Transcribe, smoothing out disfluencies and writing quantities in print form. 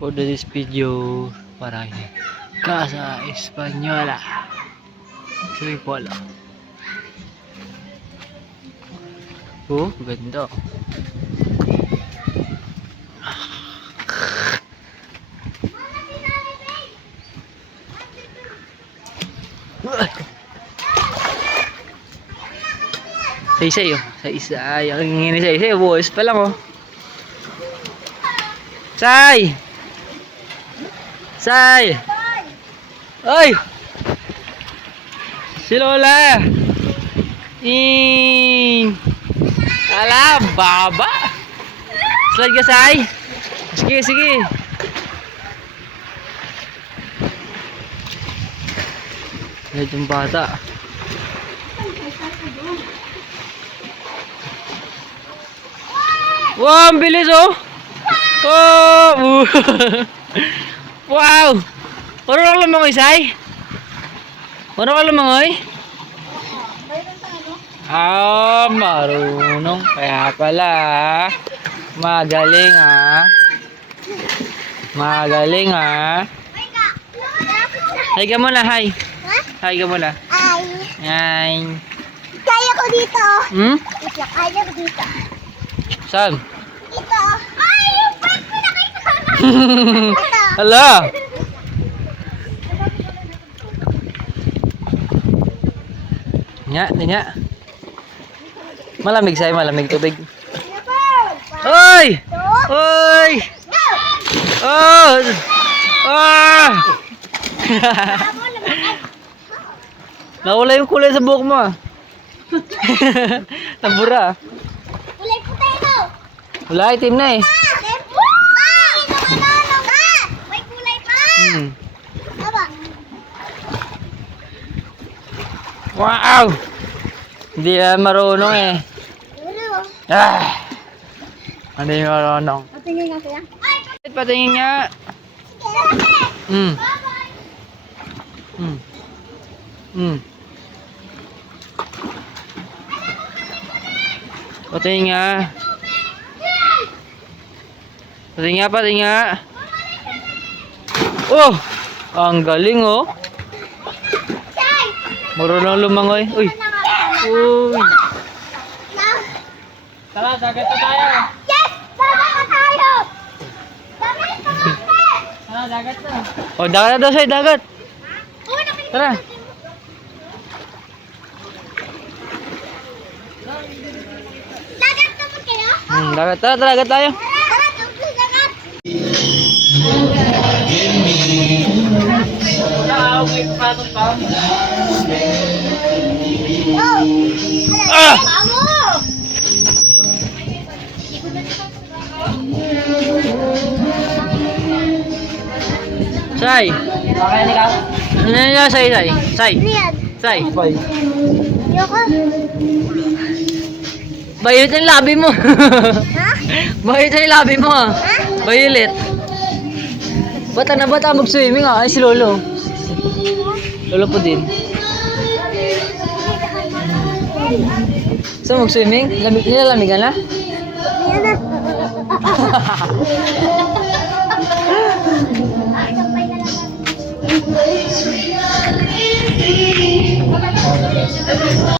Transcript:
For this video, para Casa Española. Swimming pool. Oh, ganda. Say oh. Say ang ngini say boys pa lang oh. Say. Say. Oy. Si Lola. Ala, baba. Slide ka, Say. Sige, sige. Yan yung bata. Wow, ang bilis oh. Oh. Wow. Marunong ka lumangoy, Say? Marunong ka lumangoy? Ah, marunong. Kaya pala. Magaling ah. Magaling ah. Hi ka muna, hi. Hi ka muna. Hi. Kaya ko dito. Hmm? Kaya ko dito. Saan? Ito. Ay, yung pet mo nakita. Hala. Nya. Malamig say, malamig tubig. Oy! Oy! Oh! Ah! Nawala yung kulay sa buhok mo ah. Nabura. Kulay puti ito. Wala, itim na eh. May kulay pa. Aba. Wow! Hindi marunong eh. Ah! Hindi marunong. Patingin nga siya. Patingin nga. Patingin nga. Patingin nga. Oh! Ang galing oh. Marunong lumangoy. Uy. Uy. Tara, dagat na tayo. Yes! Dagat na tayo! Tara, dagat na. Oh, dagat na daw sa'yo, dagat. Tara. Dagat naman kayo? Dagat. Tara, dagat tayo. Tara, dagat. Ah! Say. Ano niya say? Say. Yoko. Violet ang labi mo. Ha? Violet ang labi mo. Ha? Violet. Bata na bata mag-swimming ah. Ay si Lolo. Lolo po din. So mag-swimming? Nilalamig ka na? Yan na.